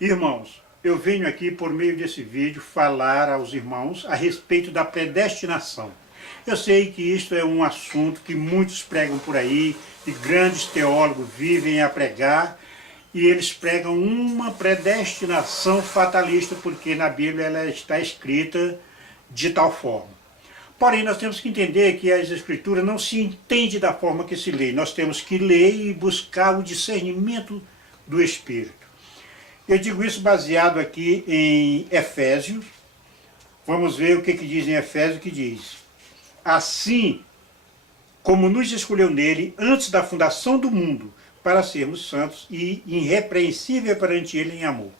Irmãos, eu venho aqui por meio desse vídeo falar aos irmãos a respeito da predestinação. Eu sei que isto é um assunto que muitos pregam por aí, e grandes teólogos vivem a pregar, e eles pregam uma predestinação fatalista, porque na Bíblia ela está escrita de tal forma. Porém, nós temos que entender que as Escrituras não se entendem da forma que se lê. Nós temos que ler e buscar o discernimento do Espírito. Eu digo isso baseado aqui em Efésios. Vamos ver o que diz em Efésios, que diz: assim como nos escolheu nele antes da fundação do mundo, para sermos santos e irrepreensíveis perante ele em amor.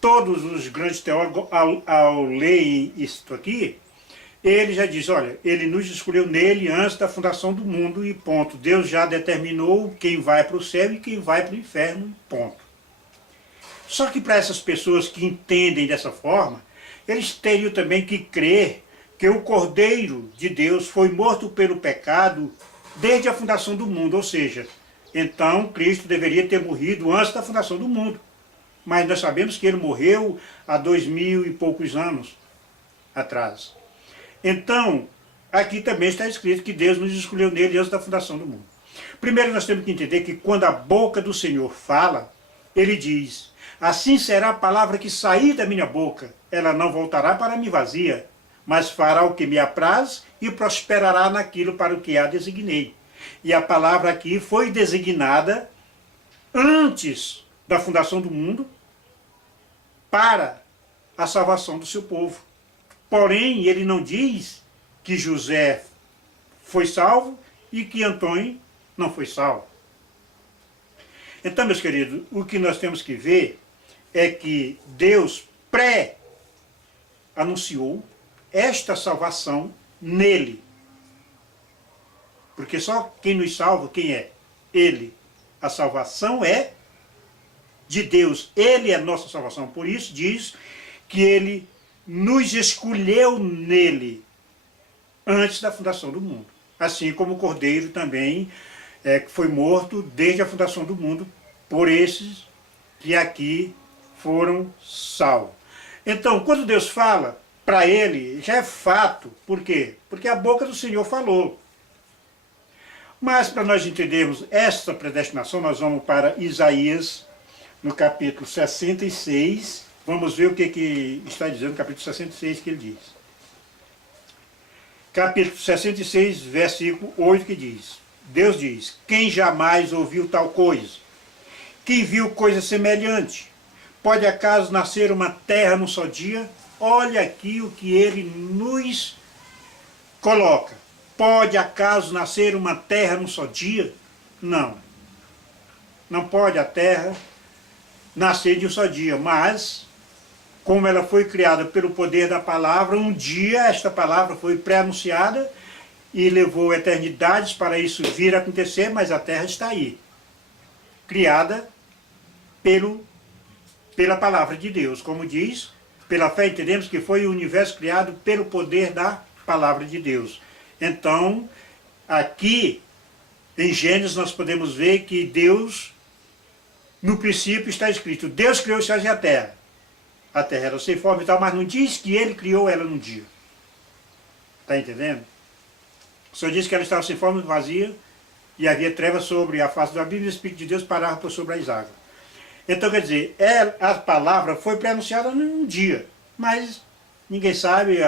Todos os grandes teólogos, ao lerem isto aqui, ele já diz, olha, ele nos escolheu nele antes da fundação do mundo e ponto. Deus já determinou quem vai para o céu e quem vai para o inferno, ponto. Só que para essas pessoas que entendem dessa forma, eles teriam também que crer que o Cordeiro de Deus foi morto pelo pecado desde a fundação do mundo, ou seja, então Cristo deveria ter morrido antes da fundação do mundo. Mas nós sabemos que ele morreu há 2000 e poucos anos atrás. Então, aqui também está escrito que Deus nos escolheu nele antes da fundação do mundo. Primeiro nós temos que entender que quando a boca do Senhor fala, ele diz: assim será a palavra que sair da minha boca, ela não voltará para mim vazia, mas fará o que me apraz e prosperará naquilo para o que a designei. E a palavra aqui foi designada antes da fundação do mundo para a salvação do seu povo. Porém, ele não diz que José foi salvo e que Antônio não foi salvo. Então, meus queridos, o que nós temos que ver é que Deus pré-anunciou esta salvação nele. Porque só quem nos salva, quem é? Ele. A salvação é de Deus. Ele é a nossa salvação. Por isso diz que ele nos escolheu nele antes da fundação do mundo. Assim como o Cordeiro também foi morto desde a fundação do mundo por esses que aqui foram salvos. Então, quando Deus fala para ele, já é fato. Por quê? Porque a boca do Senhor falou. Mas para nós entendermos essa predestinação, nós vamos para Isaías, no capítulo 66, vamos ver o que está dizendo no capítulo 66 que ele diz. Capítulo 66, versículo 8, que diz: Deus diz: quem jamais ouviu tal coisa? Quem viu coisa semelhante? Pode acaso nascer uma terra num só dia? Olha aqui o que ele nos coloca. Pode acaso nascer uma terra num só dia? Não. Não pode a terra nascer de um só dia, mas como ela foi criada pelo poder da palavra, um dia esta palavra foi pré-anunciada e levou eternidades para isso vir a acontecer, mas a terra está aí, criada pela palavra de Deus. Como diz, pela fé entendemos que foi o universo criado pelo poder da palavra de Deus. Então, aqui em Gênesis nós podemos ver que Deus, no princípio está escrito, Deus criou os céus e a terra. A terra era sem forma e tal, mas não diz que ele criou ela num dia. Está entendendo? Só diz que ela estava sem forma, vazia, e havia trevas sobre a face do abismo, e o Espírito de Deus parava por sobre as águas. Então, quer dizer, a palavra foi pré-anunciada num dia, mas ninguém sabe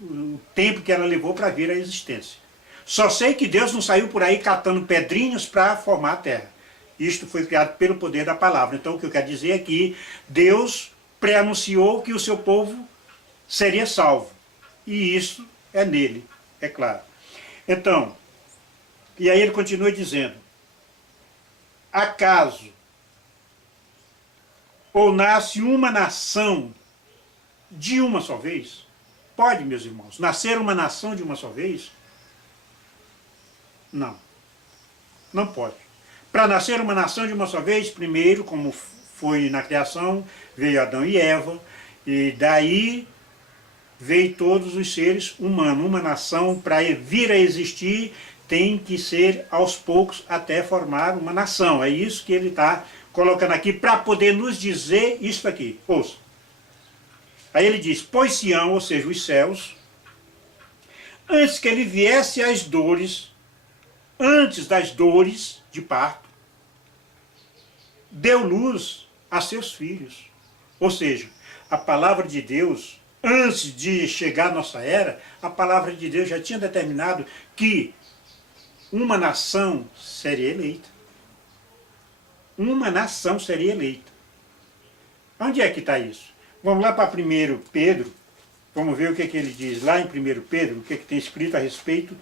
o tempo que ela levou para vir à existência. Só sei que Deus não saiu por aí catando pedrinhas para formar a terra. Isto foi criado pelo poder da palavra. Então, o que eu quero dizer é que Deus pré-anunciou que o seu povo seria salvo. E isso é nele, é claro. Então, e aí ele continua dizendo: acaso ou nasce uma nação de uma só vez? Pode, meus irmãos, nascer uma nação de uma só vez? Não. Não pode. Para nascer uma nação de uma só vez, primeiro, como foi na criação, veio Adão e Eva, e daí veio todos os seres humanos. Uma nação, para vir a existir, tem que ser aos poucos até formar uma nação. É isso que ele está colocando aqui para poder nos dizer isso aqui. Ouça. Aí ele diz, pois Sião, ou seja, os céus, antes que ele viesse as dores, antes das dores de parto, deu luz a seus filhos. Ou seja, a palavra de Deus, antes de chegar à nossa era, a palavra de Deus já tinha determinado que uma nação seria eleita. Uma nação seria eleita. Onde é que está isso? Vamos lá para 1 Pedro, vamos ver o que ele diz lá em 1 Pedro, o que tem escrito a respeito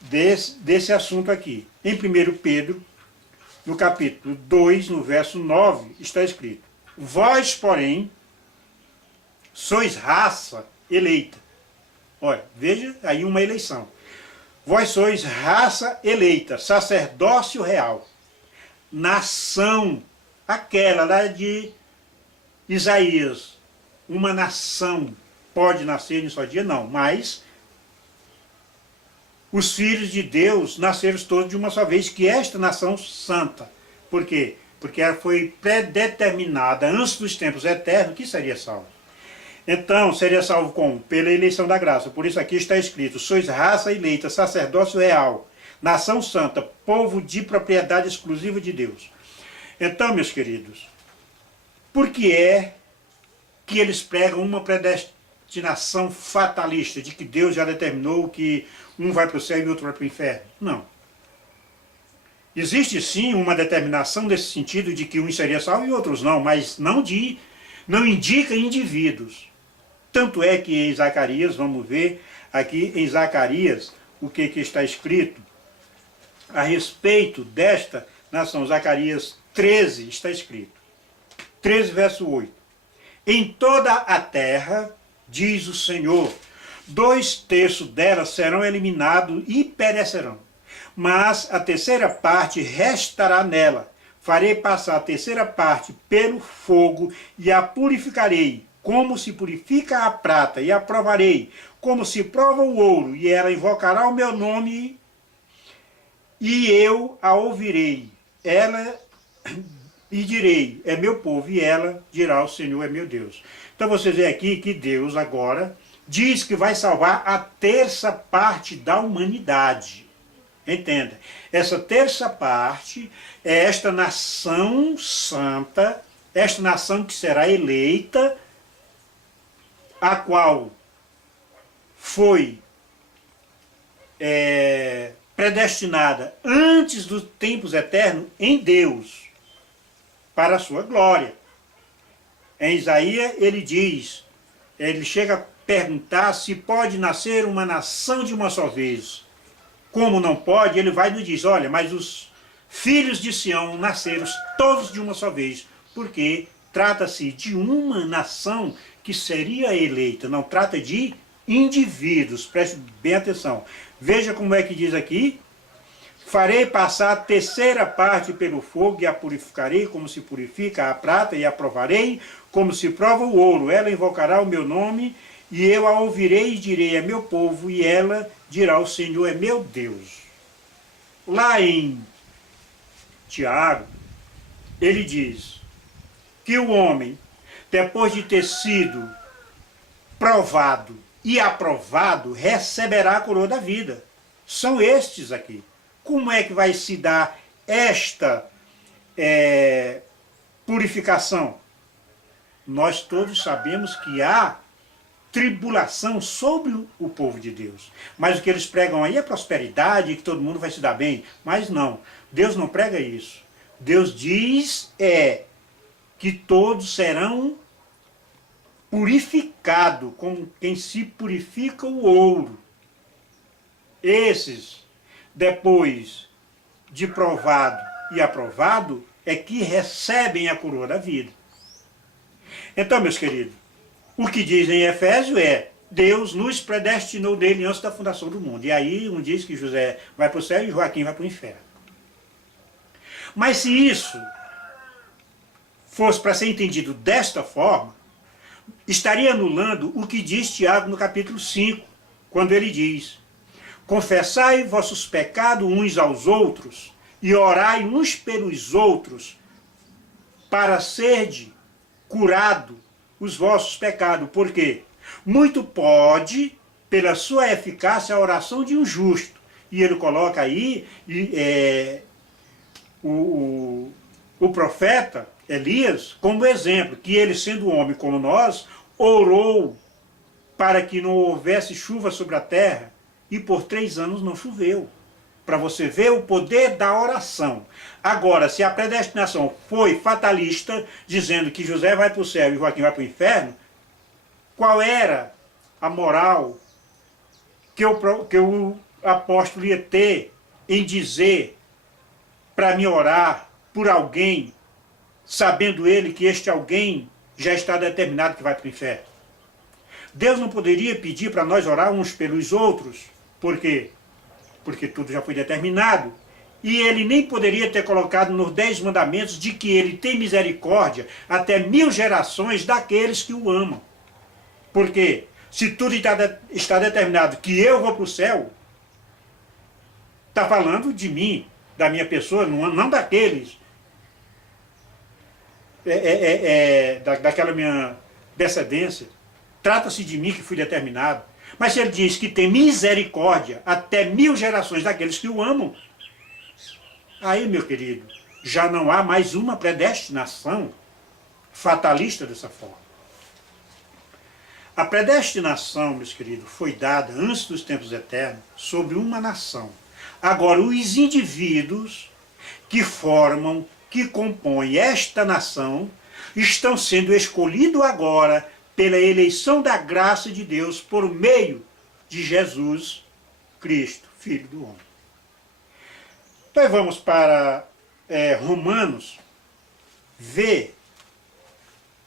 desse assunto aqui. Em 1 Pedro, no capítulo 2, no verso 9, está escrito: vós, porém, sois raça eleita. Olha, veja aí uma eleição. Vós sois raça eleita, sacerdócio real, nação, aquela lá de Isaías. Uma nação pode nascer em só dia? Não, mas os filhos de Deus nasceram todos de uma só vez, que é esta nação santa. Por quê? Porque ela foi predeterminada antes dos tempos eternos que seria salvo. Então, seria salvo como? Pela eleição da graça. Por isso aqui está escrito: sois raça eleita, sacerdócio real, nação santa, povo de propriedade exclusiva de Deus. Então, meus queridos, por que é que eles pregam uma predestinação fatalista, de que Deus já determinou que um vai para o céu e outro vai para o inferno? Não. Existe sim uma determinação nesse sentido de que uns seria salvo e outros não, mas não indica indivíduos. Tanto é que em Zacarias, vamos ver aqui em Zacarias o que está escrito a respeito desta nação. Zacarias 13 está escrito, 13 verso 8. Em toda a terra, diz o Senhor, 2/3 dela serão eliminados e perecerão, mas a terceira parte restará nela. Farei passar a terceira parte pelo fogo e a purificarei, como se purifica a prata, e a provarei, como se prova o ouro, e ela invocará o meu nome, e eu a ouvirei. Ela e direi, é meu povo, e ela dirá, o Senhor é meu Deus. Então você vê aqui que Deus agora diz que vai salvar a terça parte da humanidade. Entenda, essa terça parte é esta nação santa, esta nação que será eleita, a qual foi predestinada antes dos tempos eternos em Deus, para a sua glória. Em Isaías ele diz, ele chega a perguntar se pode nascer uma nação de uma só vez. Como não pode, ele vai e nos diz, olha, mas os filhos de Sião nasceram todos de uma só vez, porque trata-se de uma nação que seria eleita, não trata de indivíduos. Preste bem atenção. Veja como é que diz aqui: farei passar a terceira parte pelo fogo e a purificarei, como se purifica a prata, e a provarei, como se prova o ouro. Ela invocará o meu nome, e eu a ouvirei e direi, é meu povo, e ela dirá, o Senhor é meu Deus. Lá em Tiago, ele diz que o homem, depois de ter sido provado e aprovado, receberá a coroa da vida. São estes aqui. Como é que vai se dar esta purificação? Nós todos sabemos que há tribulação sobre o povo de Deus. Mas o que eles pregam aí é prosperidade, que todo mundo vai se dar bem. Mas não, Deus não prega isso. Deus diz que todos serão purificados, como quem se purifica o ouro. Esses, depois de provado e aprovado, é que recebem a coroa da vida. Então, meus queridos, o que diz em Efésio é: Deus nos predestinou dele antes da fundação do mundo. E aí um diz que José vai para o céu e Joaquim vai para o inferno. Mas se isso fosse para ser entendido desta forma, estaria anulando o que diz Tiago no capítulo 5, quando ele diz: confessai vossos pecados uns aos outros e orai uns pelos outros para serdes curado os vossos pecados. Por quê? Muito pode, pela sua eficácia, a oração de um justo. E ele coloca aí o profeta Elias como exemplo, que ele, sendo homem como nós, orou para que não houvesse chuva sobre a terra, e por 3 anos não choveu. Para você ver o poder da oração. Agora, se a predestinação foi fatalista, dizendo que José vai para o céu e Joaquim vai para o inferno, qual era a moral que o apóstolo ia ter em dizer para me orar por alguém, sabendo ele que este alguém já está determinado que vai para o inferno? Deus não poderia pedir para nós orar uns pelos outros, por quê? Porque tudo já foi determinado. E ele nem poderia ter colocado nos 10 mandamentos de que ele tem misericórdia até 1000 gerações daqueles que o amam. Porque se tudo está determinado que eu vou para o céu, está falando de mim, da minha pessoa, não daqueles, daquela minha descendência. Trata-se de mim que fui determinado. Mas se ele diz que tem misericórdia até 1000 gerações daqueles que o amam, aí, meu querido, já não há mais uma predestinação fatalista dessa forma. A predestinação, meus queridos, foi dada antes dos tempos eternos sobre uma nação. Agora, os indivíduos que formam, que compõem esta nação, estão sendo escolhidos agora pela eleição da graça de Deus por meio de Jesus Cristo, Filho do Homem. Então vamos para Romanos, ver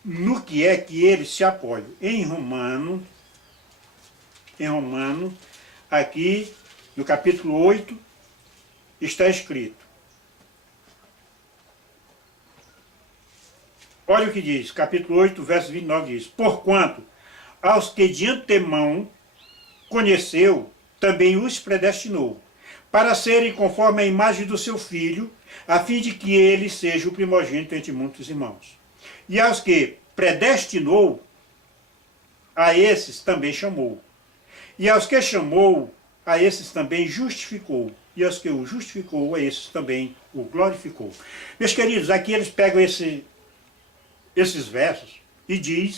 no que é que eles se apoiam. Em Romano, aqui no capítulo 8, está escrito. Olha o que diz, capítulo 8, verso 29 diz: porquanto aos que de antemão conheceu, também os predestinou, para serem conforme a imagem do seu Filho, a fim de que ele seja o primogênito entre muitos irmãos. E aos que predestinou, a esses também chamou. E aos que chamou, a esses também justificou. E aos que o justificou, a esses também o glorificou. Meus queridos, aqui eles pegam esses versos e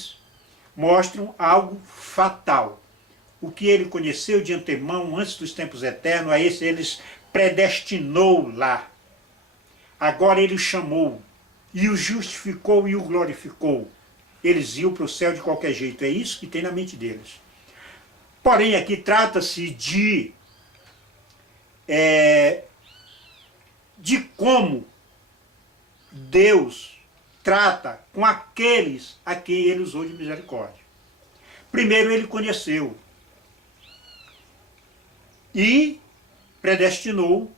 mostram algo fatal. O que ele conheceu de antemão, antes dos tempos eternos, a esse eles predestinou lá. Agora ele o chamou, e o justificou e o glorificou. Eles iam para o céu de qualquer jeito. É isso que tem na mente deles. Porém, aqui trata-se de como Deus trata com aqueles a quem ele usou de misericórdia. Primeiro ele conheceu e predestinou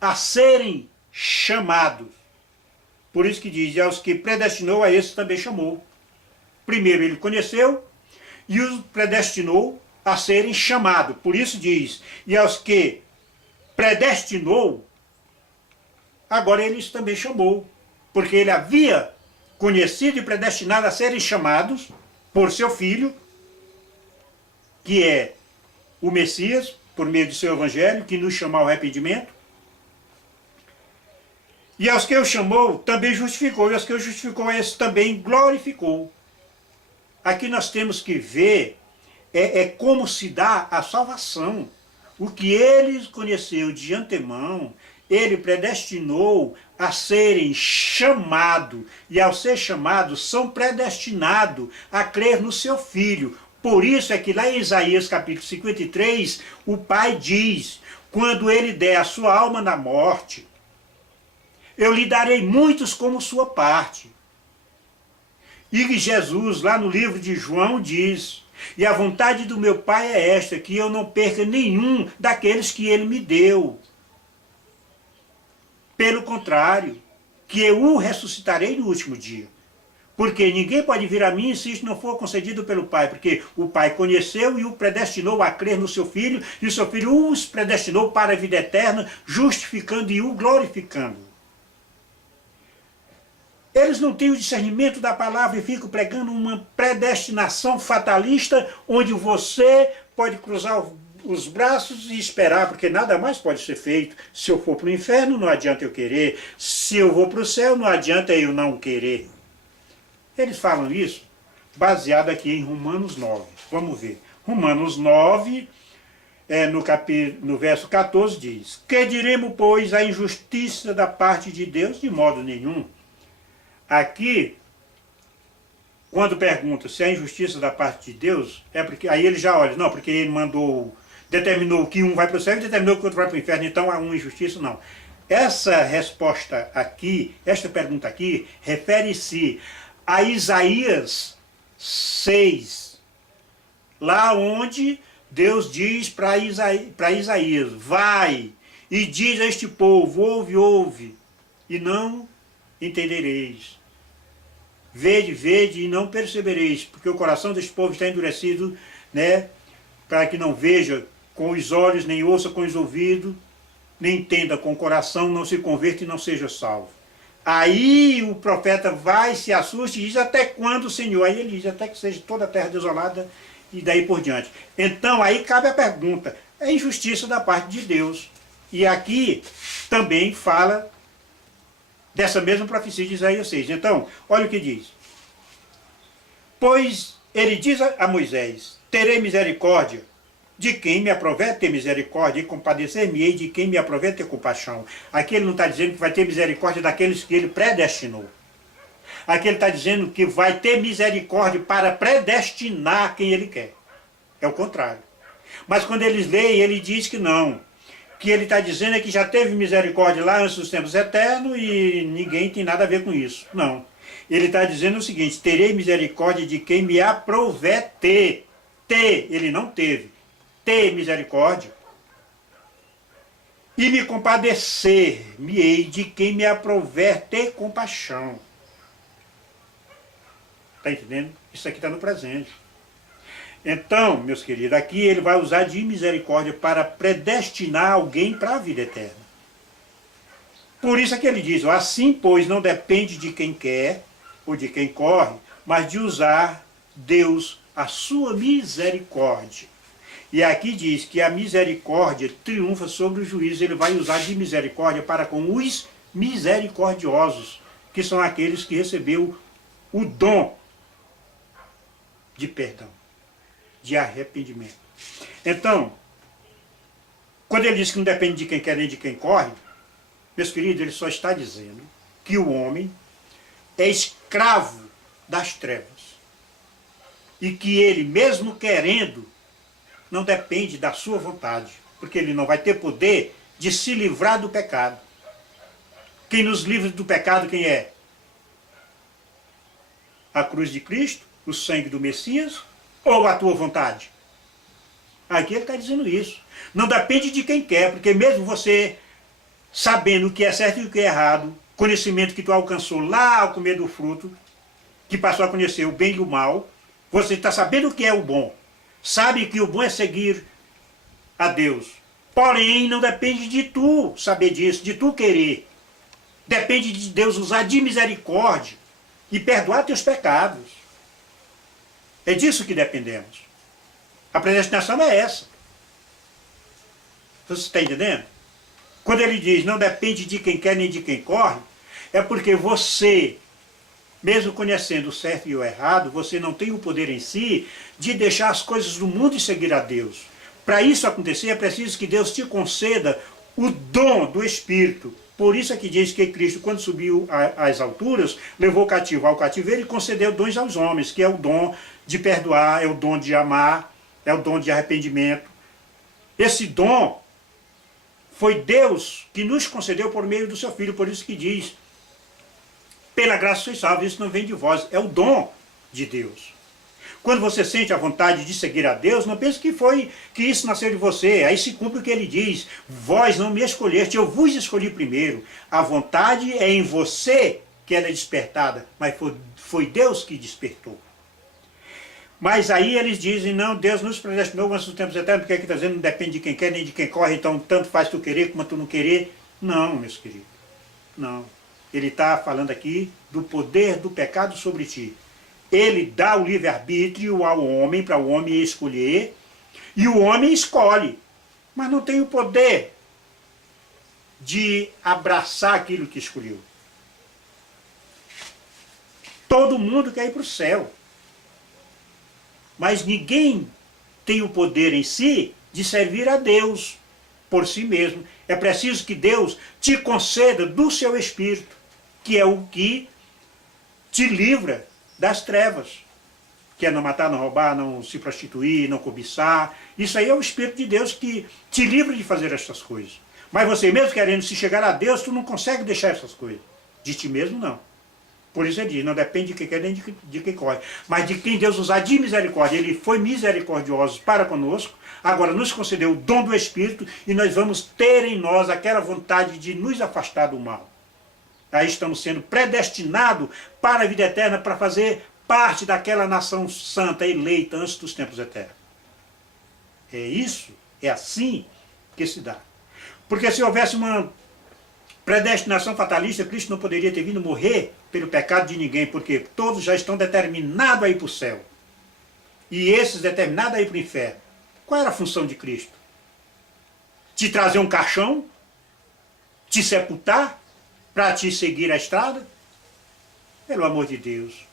a serem chamados. Por isso que diz, e aos que predestinou, a esses também chamou. Primeiro ele conheceu e os predestinou a serem chamados. Por isso diz, e aos que predestinou, agora eles também chamou. Porque ele havia conhecido e predestinado a serem chamados por seu Filho, que é o Messias, por meio de seu Evangelho, que nos chama ao arrependimento. E aos que o chamou, também justificou. E aos que o justificou, a esses também glorificou. Aqui nós temos que ver como se dá a salvação. O que ele conheceu de antemão, ele predestinou a serem chamados. E ao ser chamados, são predestinados a crer no seu Filho. Por isso é que lá em Isaías capítulo 53, o Pai diz, quando ele der a sua alma na morte, eu lhe darei muitos como sua parte. E Jesus, lá no livro de João, diz, e a vontade do meu Pai é esta, que eu não perca nenhum daqueles que ele me deu. Pelo contrário, que eu o ressuscitarei no último dia. Porque ninguém pode vir a mim se isso não for concedido pelo Pai. Porque o Pai conheceu e o predestinou a crer no seu Filho, e o seu Filho os predestinou para a vida eterna, justificando e o glorificando. eles não têm o discernimento da palavra e ficam pregando uma predestinação fatalista, onde você pode cruzar os braços e esperar, porque nada mais pode ser feito. Se eu for para o inferno, não adianta eu querer. Se eu vou para o céu, não adianta eu não querer. Eles falam isso baseado aqui em Romanos 9. Vamos ver. Romanos 9, no verso 14, diz: Que diremos, pois, a injustiça da parte de Deus? De modo nenhum. Aqui, quando pergunta se é injustiça da parte de Deus, é porque aí ele já olha, não, porque ele determinou que um vai para o céu e determinou que o outro vai para o inferno, então há uma injustiça, não. Essa resposta aqui, esta pergunta aqui, refere-se a Isaías 6, lá onde Deus diz para Isaías, vai e diz a este povo, ouve, ouve, e não entendereis. Vede, vede e não percebereis, porque o coração deste povo está endurecido, né, para que não veja com os olhos, nem ouça com os ouvidos, nem entenda com o coração, não se converta e não seja salvo. Aí o profeta vai, se assusta e diz: até quando, Senhor? Aí ele diz: até que seja toda a terra desolada, e daí por diante. Então aí cabe a pergunta: é injustiça da parte de Deus? E aqui também fala dessa mesma profecia de Isaías 6. Então, olha o que diz. Pois ele diz a Moisés: terei misericórdia de quem me aprover ter misericórdia, e compadecer-me-ei de quem me aprover ter compaixão. Aqui ele não está dizendo que vai ter misericórdia daqueles que ele predestinou. Aqui ele está dizendo que vai ter misericórdia para predestinar quem ele quer. É o contrário. Mas quando eles leem, ele diz que não. Que ele está dizendo é que já teve misericórdia lá antes dos tempos eternos e ninguém tem nada a ver com isso. Não. Ele está dizendo o seguinte: terei misericórdia de quem me aprover ter. Ter, ele não teve. Ter misericórdia. E me compadecer-me-ei de quem me aprover ter compaixão. Está entendendo? Isso aqui está no presente. Então, meus queridos, aqui ele vai usar de misericórdia para predestinar alguém para a vida eterna. Por isso é que ele diz: assim, pois, não depende de quem quer ou de quem corre, mas de usar Deus a sua misericórdia. E aqui diz que a misericórdia triunfa sobre o juízo. Ele vai usar de misericórdia para com os misericordiosos, que são aqueles que receberam o dom de perdão, de arrependimento. Então, quando ele diz que não depende de quem quer nem de quem corre, meus queridos, ele só está dizendo que o homem é escravo das trevas. E que ele, mesmo querendo, não depende da sua vontade, porque ele não vai ter poder de se livrar do pecado. Quem nos livra do pecado, quem é? A cruz de Cristo, o sangue do Messias, ou a tua vontade? Aqui ele está dizendo isso. Não depende de quem quer, porque mesmo você sabendo o que é certo e o que é errado, conhecimento que tu alcançou lá ao comer do fruto, que passou a conhecer o bem e o mal, você está sabendo o que é o bom. Sabe que o bom é seguir a Deus. Porém, não depende de tu saber disso, de tu querer. Depende de Deus usar de misericórdia e perdoar teus pecados. É disso que dependemos. A predestinação é essa. Você está entendendo? Quando ele diz não depende de quem quer nem de quem corre, é porque você, mesmo conhecendo o certo e o errado, você não tem o poder em si de deixar as coisas do mundo e seguir a Deus. Para isso acontecer, é preciso que Deus te conceda o dom do Espírito. Por isso é que diz que Cristo, quando subiu às alturas, levou o cativo ao cativeiro e concedeu dons aos homens, que é o dom de perdoar, é o dom de amar, é o dom de arrependimento. Esse dom foi Deus que nos concedeu por meio do seu Filho, por isso que diz: pela graça sois salvos, isso não vem de vós, é o dom de Deus. Quando você sente a vontade de seguir a Deus, não pense que isso nasceu de você. Aí se cumpre o que ele diz: vós não me escolheste, eu vos escolhi primeiro. A vontade é em você que ela é despertada, mas foi Deus que despertou. Mas aí eles dizem: não, Deus nos predestinou antes dos tempos eternos, porque aqui está dizendo não depende de quem quer nem de quem corre, então tanto faz tu querer como tu não querer. Não, meus queridos, não. Ele está falando aqui do poder do pecado sobre ti. Ele dá o livre-arbítrio ao homem, para o homem escolher, e o homem escolhe, mas não tem o poder de abraçar aquilo que escolheu. Todo mundo quer ir para o céu, mas ninguém tem o poder em si de servir a Deus por si mesmo. É preciso que Deus te conceda do seu Espírito, que é o que te livra das trevas, que é não matar, não roubar, não se prostituir, não cobiçar. Isso aí é o Espírito de Deus que te livra de fazer essas coisas. Mas você mesmo querendo se chegar a Deus, tu não consegue deixar essas coisas. De ti mesmo, não. Por isso ele diz, não depende de quem quer nem de quem corre, mas de quem Deus usar de misericórdia. Ele foi misericordioso para conosco, agora nos concedeu o dom do Espírito e nós vamos ter em nós aquela vontade de nos afastar do mal. Aí estamos sendo predestinados para a vida eterna, para fazer parte daquela nação santa, eleita antes dos tempos eternos. É isso, é assim que se dá. Porque se houvesse uma predestinação fatalista, Cristo não poderia ter vindo morrer pelo pecado de ninguém, porque todos já estão determinados a ir para o céu. E esses determinados a ir para o inferno. Qual era a função de Cristo? Te trazer um caixão? Te sepultar? Para te seguir a estrada? Pelo amor de Deus.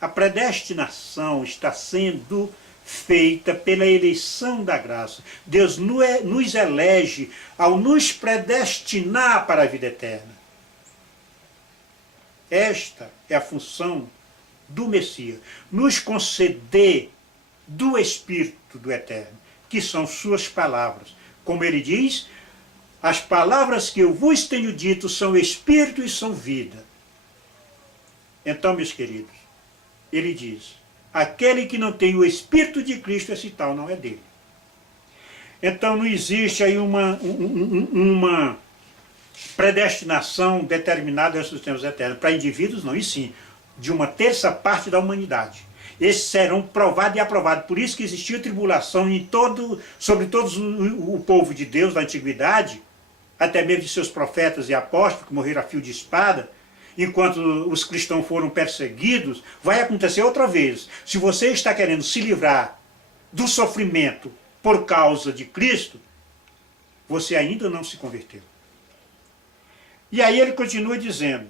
A predestinação está sendo feita pela eleição da graça. Deus nos elege ao nos predestinar para a vida eterna. Esta é a função do Messias, nos conceder do Espírito do Eterno, que são suas palavras. Como ele diz, as palavras que eu vos tenho dito são Espírito e são vida. Então, meus queridos, ele diz, aquele que não tem o Espírito de Cristo, esse tal não é dele. Então não existe aí uma predestinação determinada antes dos tempos eternos. Para indivíduos não, e sim, de uma terça parte da humanidade. Esses serão provados e aprovados. Por isso que existiu tribulação sobre todo o povo de Deus da antiguidade, até mesmo de seus profetas e apóstolos, que morreram a fio de espada, enquanto os cristãos foram perseguidos. Vai acontecer outra vez. Se você está querendo se livrar do sofrimento por causa de Cristo, você ainda não se converteu. E aí ele continua dizendo,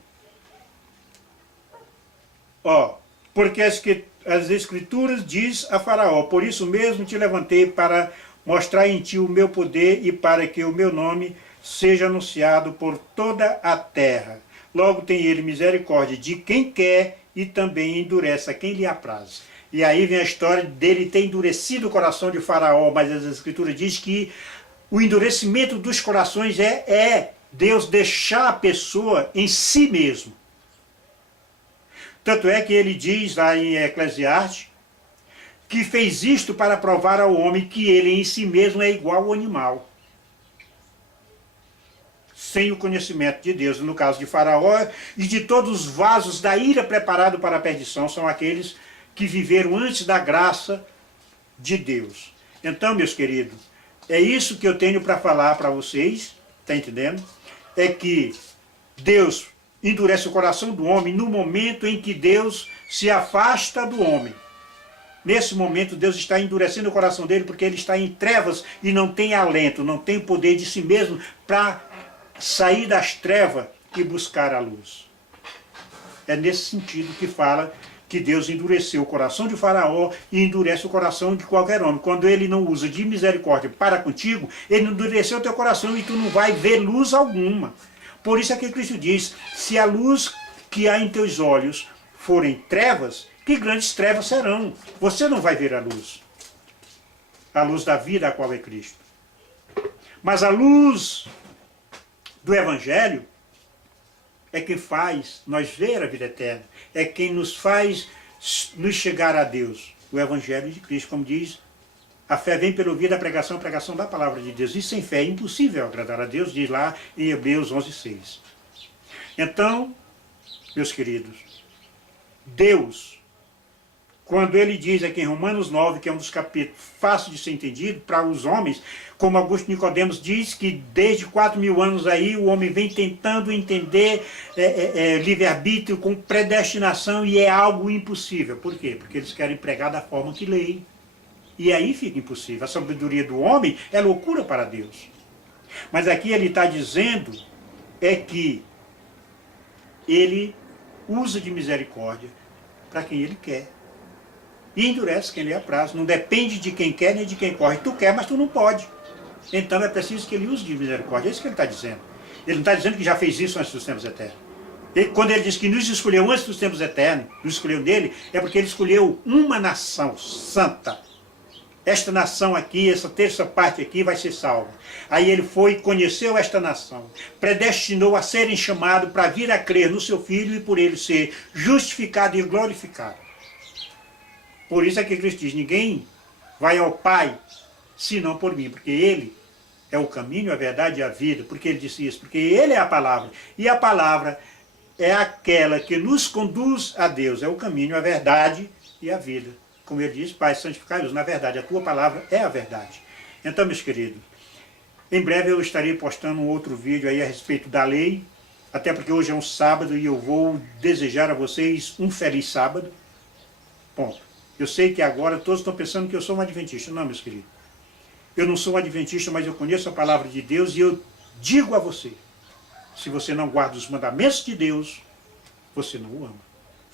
porque as Escrituras diz a Faraó, por isso mesmo te levantei para mostrar em ti o meu poder e para que o meu nome seja anunciado por toda a terra. Logo tem ele misericórdia de quem quer e também endurece a quem lhe apraz. E aí vem a história dele ter endurecido o coração de Faraó, mas as Escrituras diz que o endurecimento dos corações é Deus deixar a pessoa em si mesmo. Tanto é que ele diz lá em Eclesiastes que fez isto para provar ao homem que ele em si mesmo é igual ao animal, sem o conhecimento de Deus. No caso de Faraó e de todos os vasos da ira preparado para a perdição, são aqueles que viveram antes da graça de Deus. Então, meus queridos, é isso que eu tenho para falar para vocês, está entendendo? É que Deus endurece o coração do homem no momento em que Deus se afasta do homem. Nesse momento Deus está endurecendo o coração dele porque ele está em trevas e não tem alento, não tem poder de si mesmo para sair das trevas e buscar a luz. É nesse sentido que fala que Deus endureceu o coração de Faraó e endurece o coração de qualquer homem. Quando ele não usa de misericórdia para contigo, ele endureceu o teu coração e tu não vai ver luz alguma. Por isso é que Cristo diz, se a luz que há em teus olhos forem trevas, que grandes trevas serão. Você não vai ver a luz da vida a qual é Cristo. Mas a luz do Evangelho é quem faz nós ver a vida eterna, é quem nos faz nos chegar a Deus. O Evangelho de Cristo, como diz, a fé vem pelo ouvir da pregação, a pregação da palavra de Deus. E sem fé é impossível agradar a Deus, diz lá em Hebreus 11:6. Então, meus queridos, Deus Quando ele diz aqui em Romanos 9, que é um dos capítulos fácil de ser entendido para os homens, como Augusto Nicodemos diz que desde 4.000 anos aí o homem vem tentando entender livre-arbítrio com predestinação e é algo impossível. Por quê? Porque eles querem pregar da forma que leem. E aí fica impossível. A sabedoria do homem é loucura para Deus. Mas aqui ele está dizendo que ele usa de misericórdia para quem ele quer. E endurece quem lhe apraz. Não depende de quem quer nem de quem corre. Tu quer, mas tu não pode. Então é preciso que ele use de misericórdia. É isso que ele está dizendo. Ele não está dizendo que já fez isso antes dos tempos eternos. Quando ele diz que nos escolheu antes dos tempos eternos, nos escolheu nele, é porque ele escolheu uma nação santa. Esta nação aqui, essa terça parte aqui vai ser salva. Aí ele foi, conheceu esta nação, predestinou a serem chamados para vir a crer no seu Filho e por ele ser justificado e glorificado. Por isso é que Cristo diz, ninguém vai ao Pai senão por mim, porque ele é o caminho, a verdade e a vida. Porque ele disse isso? Porque ele é a palavra. E a palavra é aquela que nos conduz a Deus. É o caminho, a verdade e a vida. Como ele diz, Pai, santificai-os na verdade. A tua palavra é a verdade. Então, meus queridos, em breve eu estarei postando um outro vídeo aí a respeito da lei. Até porque hoje é um sábado e eu vou desejar a vocês um feliz sábado. Ponto. Eu sei que agora todos estão pensando que eu sou um adventista. Não, meus queridos. Eu não sou um adventista, mas eu conheço a palavra de Deus e eu digo a você, se você não guarda os mandamentos de Deus, você não o ama.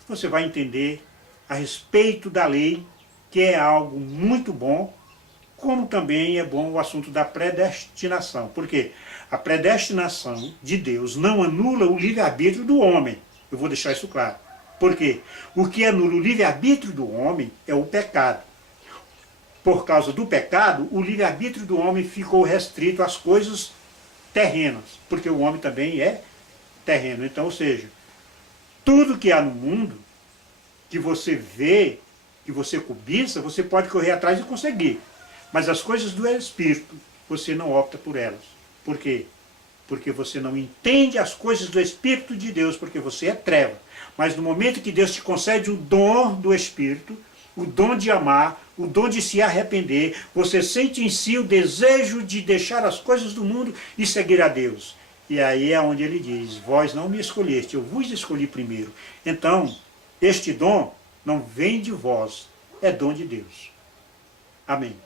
Você vai entender a respeito da lei, que é algo muito bom, como também é bom o assunto da predestinação. Por quê? A predestinação de Deus não anula o livre-arbítrio do homem. Eu vou deixar isso claro. Por quê? O que anula o livre-arbítrio do homem é o pecado. Por causa do pecado, o livre-arbítrio do homem ficou restrito às coisas terrenas, porque o homem também é terreno. Então, ou seja, tudo que há no mundo, que você vê, que você cobiça, você pode correr atrás e conseguir. Mas as coisas do Espírito, você não opta por elas. Por quê? Porque você não entende as coisas do Espírito de Deus, porque você é treva. Mas no momento que Deus te concede o dom do Espírito, o dom de amar, o dom de se arrepender, você sente em si o desejo de deixar as coisas do mundo e seguir a Deus. E aí é onde ele diz, vós não me escolheste, eu vos escolhi primeiro. Então, este dom não vem de vós, é dom de Deus. Amém.